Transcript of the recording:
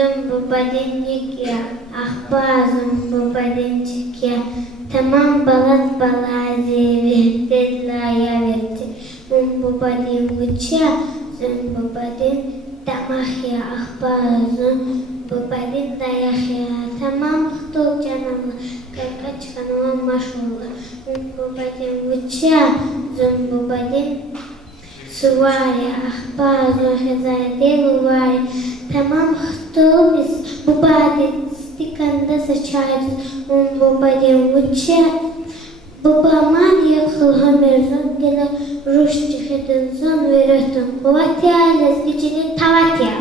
Зумбу-бадиннике, ахпа зумбу-бадинчике, тамам балат балазеви, дедлая верти. Зумбу-бадин гуча, зумбу-бадин тамахия, ахпа зумбу-бадин даяхия, тамам хто жанамла, какачканова машула. Зумбу-бадин гуча, зумбу-бадин сувари, ахпа зумбу-бадин tamam хтобис бубадит стиканда сачайдус бубадин вуча бубаман ехал хамерзон гела рушти хедензон веретон буватиалес дичини таватия